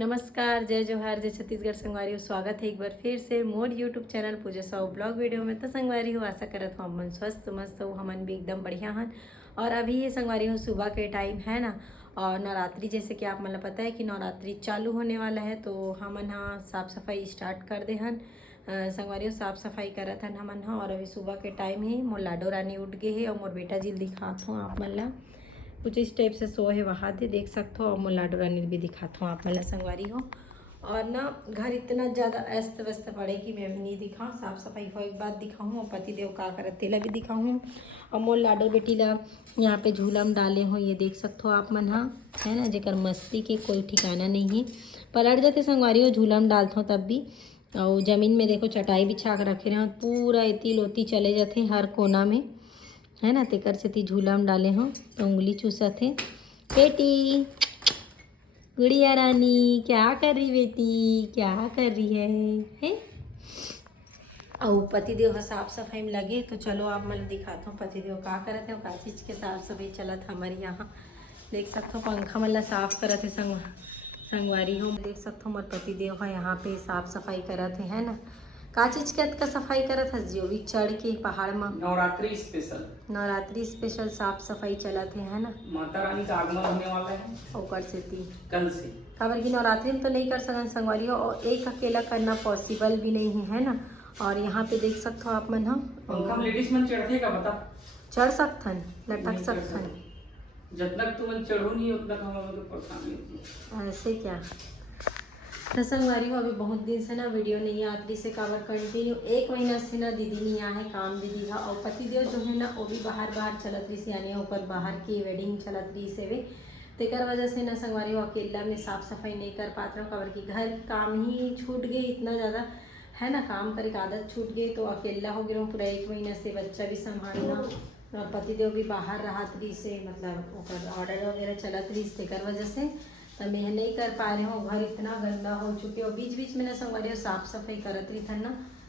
नमस्कार, जय जोहार, जय छत्तीसगढ़ संगवारी हो। स्वागत है एक बार फिर से मोर यूट्यूब चैनल पूजा साहू ब्लॉग वीडियो में। तो संगवारी हो आशा करत हो हमन स्वस्थ मस्त हो, हमन भी एकदम बढ़िया हन। और अभी ये संगवारी हो सुबह के टाइम है ना, और नवरात्रि जैसे कि आप मन ला पता है कि नवरात्रि चालू होने वाला है, तो हमन हाँ साफ़ सफाई स्टार्ट कर दे हन। संगवारी हो साफ़ सफाई करत हन हमन हाँ। और अभी सुबह के टाइम ही मोर लाडो रानी उठ गए है और मोर बेटा जी दिखात हूँ आप मन ला कुछ इस टाइप से सो है वहाँ दे देख सकते हो। और मोर लाडो रानी भी दिखाता हूँ आप मतलब संगवारी हो। और ना घर इतना ज़्यादा अस्त व्यस्त पड़े कि मैं नहीं दिखाऊँ, साफ़ सफाई हो एक बात दिखाऊँ और पति देव का करत तेला भी दिखाऊँ। और मोर लाडो बेटी ला यहाँ पे झूला में डाले हो, ये देख सकते हो आप मन हाँ, है ना, जेकर मस्ती के कोई ठिकाना नहीं है। पलट जाते संगवारी हो झूला में डालते हो तब भी। और ज़मीन में देखो चटाई बिछा कर रखे रहे, पूरा इति लोती चले जाते हर कोना में, है ना। तेकर से ती झूला में डाले हो तो उंगली चूसत है। बेटी गुड़िया रानी क्या कर रही, बेटी क्या कर रही है? और पति देव साफ सफाई में लगे, तो चलो आप मैं दिखाता हूँ पति देव का करत है और का चीज़ के साफ सफाई चलत हमारे यहाँ। देख सकते हो पंखा मतलब साफ करत है संगवारी हो। देख सकते हो मोर पति देव है यहाँ पे साफ सफाई करत है ना। का चीज का सफाई करत है जो भी चढ़ के पहाड़ में नवरात्रि स्पेशल साफ सफाई चलत है ना। माता रानी का आगमन होने वाला है ओकर से ती कल से। खबर की नवरात्रि में तो नहीं कर सकन संगवारी हो, और एक अकेला करना पॉसिबल भी नहीं है ना। और यहाँ पे देख सकते हो आप मन हम पंखा में लेडीज मन चढ़ते का बता चढ़ सकथन, लटक सकथन। जब तक तू मन चढ़ो नहीं उतना हम लोग को परेशानी होती है। ऐसे क्या तो संगवारी हो अभी बहुत दिन से ना वीडियो नहीं आती से काबर कंटिन्यू 1 महीना से ना दीदी नहीं आया है काम दीदी का। और पति देव जो है ना वो भी बाहर चलत रही से, यानी ऊपर बाहर की वेडिंग चलत रही से वे। तेकर वजह से ना संगवारी हो अकेला में साफ सफाई नहीं कर पाते रहो, काबर की घर काम ही छूट गई इतना ज़्यादा, है ना। काम करे की आदत छूट गई तो अकेला हो गया पूरा 1 महीना से, बच्चा भी संभालना और पति देव भी बाहर रहत रही से, मतलब ऑर्डर वगैरह चलत रही तेकर वजह से तो मैं नहीं कर पा रही हूँ। घर इतना गंदा हो चुके और बीच बीच में ना संगवारी साफ सफाई करत रही था ना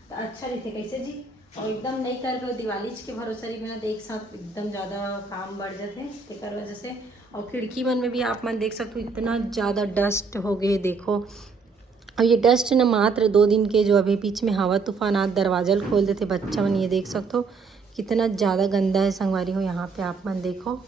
तो अच्छा रही थे कैसे जी। और एकदम नहीं कर पाओ दिवाली के भरोसे रही में देख सकते एकदम ज़्यादा काम बढ़ जाते तेकर वजह से। और खिड़की मन में भी आप मन देख सकते हो इतना ज़्यादा डस्ट हो गए देखो। और ये डस्ट न मात्र 2 दिन के जो अभी बीच में हवा तूफान आज दरवाजा खोल देते बच्चा मन, ये देख सकते हो कितना ज़्यादा गंदा है संगवारी हो। यहाँ पे आप मन देखो,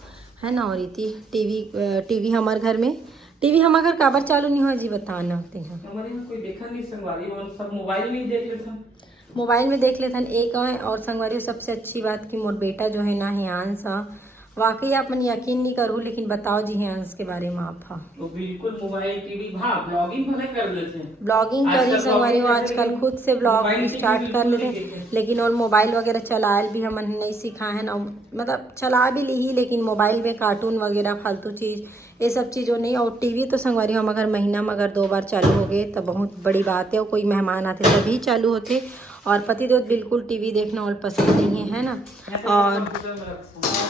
है ना। और इतनी टीवी हमारे घर में टीवी हमारे घर काबर चालू नहीं हो जी बताना होते हैं। हमारे यहाँ कोई देखा नहीं संगवारी और सब मोबाइल में ही देख लेते हैं। मोबाइल में देख लेते हैं एक है। और संगवारी सबसे अच्छी बात कि मोर बेटा जो है ना हियांश वाकई आप मन यकीन नहीं करूँ, लेकिन बताओ जी हियांश के बारे में आप। हाँ तो बिल्कुल मोबाइल टीवी हाँ ब्लॉगिंग भले कर लेते हैं, ब्लॉगिंग करी संगवारी हो आजकल खुद से ब्लॉग स्टार्ट कर लेते, लेकिन और मोबाइल वगैरह चलाए भी हम नहीं सिखाए हैं। और मतलब चला भी ली ही, लेकिन मोबाइल में कार्टून वगैरह फालतू चीज़ ये सब चीज़ों नहीं। और टीवी तो संगवारी हम अगर महीना में अगर 2 बार चालू हो गए तो बहुत बड़ी बात है। और कोई मेहमान आते तभी चालू होते। और पतिदेव बिल्कुल टीवी देखना और पसंद नहीं है ना। और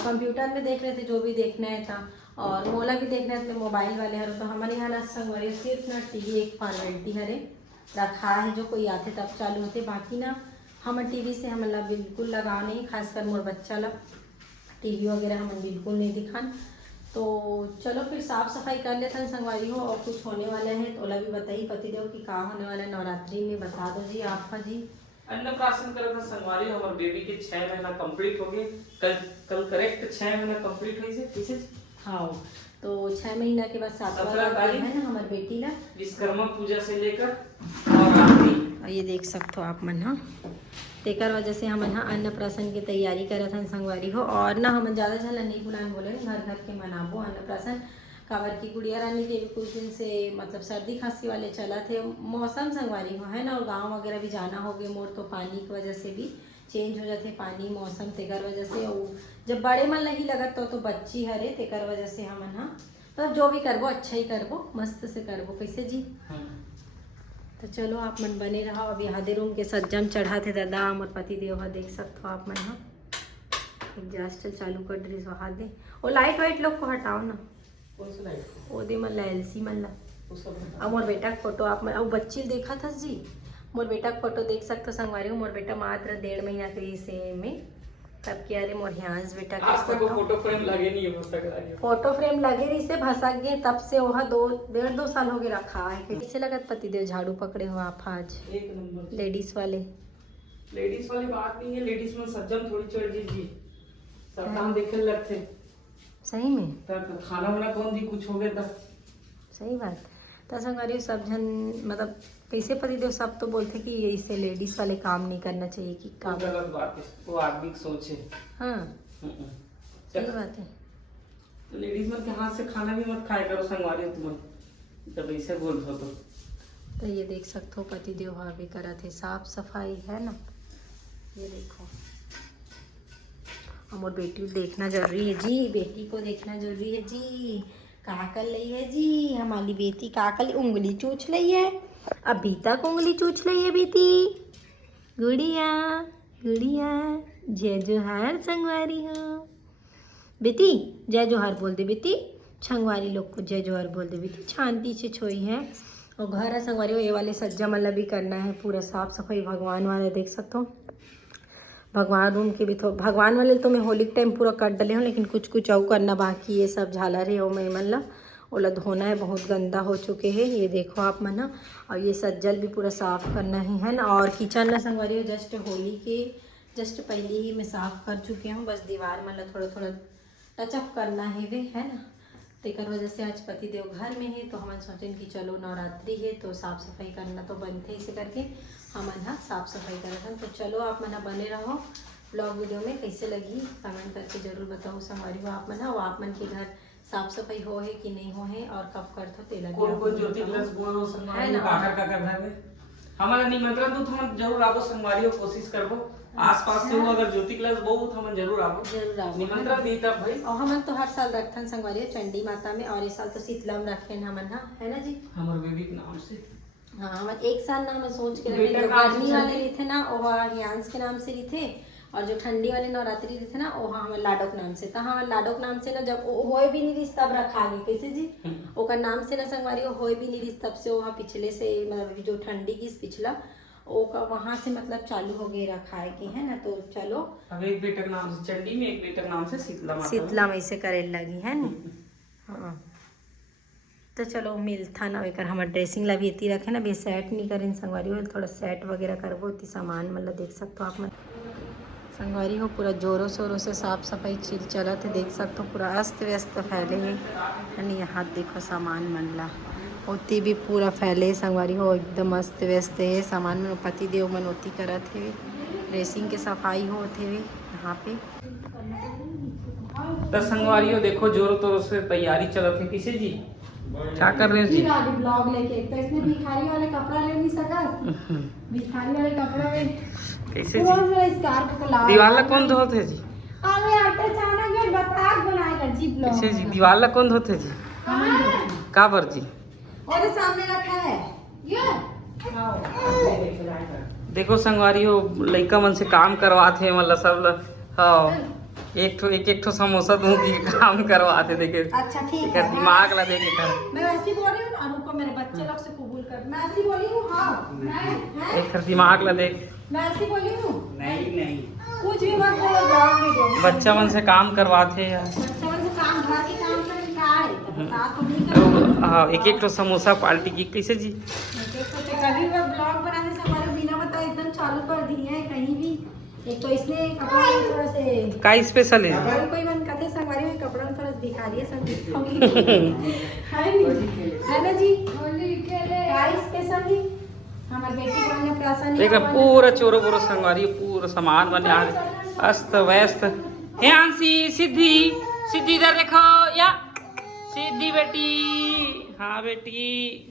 कंप्यूटर में देख रहे थे जो भी देखना है था, और मोला भी देखना है मोबाइल वाले हर। तो हमारे यहाँ ना संगवारी सिर्फ ना टीवी एक फॉर्मेलिटी हरे रखा है, जो कोई आते तब चालू होते। बाकी ना हम टीवी से हम बिल्कुल लगा नहीं, खासकर मोर बच्चा ला टीवी वगैरह हम बिल्कुल नहीं दिखान। तो चलो फिर साफ सफाई कर लेते हैं संगवारी हो। और कुछ होने वाले हैं तो ओला भी बताइए पतिदेव की का होने वाला है नवरात्रि में, बता दो जी आपका जी। अन्नप्राशन करा था संगवारी हमारे बेबी के 6 महीना कंप्लीट हो गए। कल करेक्ट 6 महीना कंप्लीट हुई से पीछे। हाँ तो 6 महीना के बाद 7वां तारीख है ना हमारी बेटी ला विश्वकर्मा पूजा से लेकर और आखिरी। और ये देख सकते हो आप मन हाँ, तेकर वजह से हम यहाँ अन्नप्राशन की तैयारी करत हन संगवारी हो। और ना हम ज़्यादा झन नहीं बुलान बोले, घर घर के मनाबो अन्नप्राशन। काबर की गुड़िया रानी के भी कुछ दिन से मतलब सर्दी खांसी वाले चला थे, मौसम संगवारी हो है ना। और गांव वगैरह भी जाना हो गया मोर, तो पानी की वजह से भी चेंज हो जाते पानी मौसम तेकर वजह से। और जब बड़े मन नहीं लगत तो बच्ची हरे तेकर वजह से हम हाँ मतलब जो भी करबो अच्छा ही करबो, मस्त से करबो कैसे जी। तो चलो आप मन बने रहो। अभी आधे रूम के सज्जम चढ़ा थे दादा और पति देव देख सकते हो आप मन हाँ। एग्जॉस्ट चालू कर दी वहाँ दे और लाइट वाइट लोग को हटाओ ना वो दे मन ला एलसी मन ला। और मोर बेटा का फोटो आप मन और बच्ची देखा था जी, मोर बेटा का फोटो देख सकते हो संगवारी हो। मोर बेटा मात्र 1.5 महीना के से में तब कि अरे मोरियांस बेटा आज तक वो फोटो फ्रेम लगे नहीं है तक फोटो फ्रेम लगे रही से भसक गए, तब से वहाँ 1.5-2 साल हो गए रखा है। कैसे लगत पतिदेव झाड़ू पकड़े हो आप आज? एक नंबर। लेडीज वाली बात नहीं है, लेडीज में सज्जन थोड़ी चढ़ जी सब काम देखे लगते सही में। तब खाना वाना कौन दी कुछ हो गया था। सही बात। तो संगवारी सब जन मतलब कैसे पतिदेव सब तो बोलते कि इससे लेडीज वाले काम नहीं करना चाहिए कि काम गलत बात है, वो आदमी की सोच है। हाँ सही बात है। तो लेडीज मन के हाथ से खाना भी मत खाया करो संगवारी तुम जब ऐसे बोल दो तो ये देख सकते हो पतिदेव हाँ भी करा थे साफ सफाई है ना। ये देखो और बेटी को देखना जरूरी है जी, बेटी को देखना जरूरी है जी। का कर ली है जी हमारी बेटी, का कर उंगली चूच ली है, अभी तक उंगली चूच ली है बेटी। गुड़िया गुड़िया जय जोहार संगवारी हो बेटी, जय जोहार बोल दे बेटी। संगवारी लोग को जय जोहार बोल दे बेटी, शांति से छोई है। और घर है संगवारी हो ये वाले सज्जा मतलब भी करना है पूरा साफ सफाई। भगवान वाले देख सकते हो, भगवान रूम के भी तो भगवान वाले तो मैं होली के टाइम पूरा कर डले हूँ, लेकिन कुछ कुछ और करना बाकी ये सब झालर है वो मैं मतलब ओला धोना है, बहुत गंदा हो चुके हैं ये देखो आप मना। और ये सज्जल भी पूरा साफ़ करना ही है ना। और किचन ना संगवारी हो जस्ट होली के जस्ट पहले ही मैं साफ़ कर चुके हूँ, बस दीवार मतलब थोड़ा थोड़ा टचअप करना है वे है ना। तो एक वजह से आज पतिदेव घर में है तो हम सोचें कि चलो नवरात्रि है तो साफ़ सफाई करना तो बनते इसे करके हम यहाँ साफ़ सफाई कर रहे हैं। तो चलो आप मना बने रहो ब्लॉग वीडियो में, कैसे लगी कमेंट करके ज़रूर बताओ संगवारी हो आप मना। और आप मन के घर साफ सफाई हो है कि नहीं हो है और कब कर तो तेला कोई ज्योति प्लस बोलो संगवारी बाहर का कर रहे हमारा निमंत्रण तो हम जरूर आवो संगवारी हो, कोशिश करबो आसपास से हो अगर ज्योति क्लास बहुत हम जरूर आवो निमंत्रण दी तब भाई। और हम तो हर साल रखथन संगवारी चंडी माता में, और इस साल तो शीतलम रखे हमन हा है ना जी हमर बेबी के नाम से। हाँ हम एक साल नाम सोच के रखे, जो गर्मी वाले रहते ना वो हियांस के नाम से रहते, और जो ठंडी वाले नवरात्रि रहते ना वो हम लाडोक नाम से। तो हाँ लाडोक नाम से ना जब होए भी नहीं रिश्ता तब रखा गई कैसे जी ओकर नाम से ना संगवारी होए भी नहीं रिश्ता तब से वहाँ पिछले से मतलब जो ठंडी की पिछला वहाँ से मतलब चालू हो गई रखा है कि है ना। तो चलो अब एक बेटा नाम से चंडी में, एक बेटा नाम से शीतला में से करे लगी है ना। हाँ तो चलो मिलता ना एक हमारे ड्रेसिंग ला भी इतनी रखे ना भी सेट नहीं करें संगवारी हो, थोड़ा सेट वगैरह करबो इतनी सामान मतलब देख सकते हो आप संगवारी हो पूरा जोरों शोरों से साफ सफाई चला थे देख सकते हो पूरा अस्त व्यस्त फैले है नहीं। यहाँ देखो सामान मनला होती भी पूरा फैले संगवारी हो एकदम अस्त व्यस्त है सामान में पति देव मनोती करा थे ड्रेसिंग के सफाई होते हुए यहाँ पे। तो संगवारी हो देखो जोरों तोरों से तैयारी चलत है किसे जी क्या कर रहे हैं जी ब्लॉग लेके। तो इसने भिखारी वाले कपड़ा ले नहीं सका, भिखारी वाले कपड़ा में कैसे जी दीवार ला कौन धोते जी अरे आटा चाना के बताक बनाए कर जी ब्लॉग कैसे जी दीवार ला कौन धोते जी का बर जी और सामने रखा है ये देखो संगवारी हो लड़का मन से काम करवाते मतलब सब हाँ एक ठो समोसा दूं की काम करवाते देखे। अच्छा ठीक है दिमाग ला देखे कर मैं वैसी बोल रही हूँ ना, रुको मेरे बच्चे लोग से कबूल कर मैं ऐसी बोली हूँ। हाँ एक दिमाग ला देख मैं ऐसी बोली हूँ नहीं कुछ भी मत बोलो जाओगे बच्चा मन से काम करवाते यार बच्चा मन से काम घर के काम करें का है बता तो नहीं कर। हाँ एक ठो समोसा पार्टी की कैसे जी कभी वो ब्लॉग बनाने से हमारे बिना बताए एकदम चालू कर दिए हैं कहीं भी। एक तो इसने कपड़ा थोड़ा से का स्पेशल है कोई मन कथे संगवारी में कपड़ा थोड़ा भिखारी है है ना जी का स्पेशल ही हमारी बेटी को हमने प्रासन देख पूरा चोरो बोरो संगवारी पूरा सामान बने अस्त व्यस्त है। आंसी सिद्धि इधर देखो या सिद्धि बेटी हाँ बेटी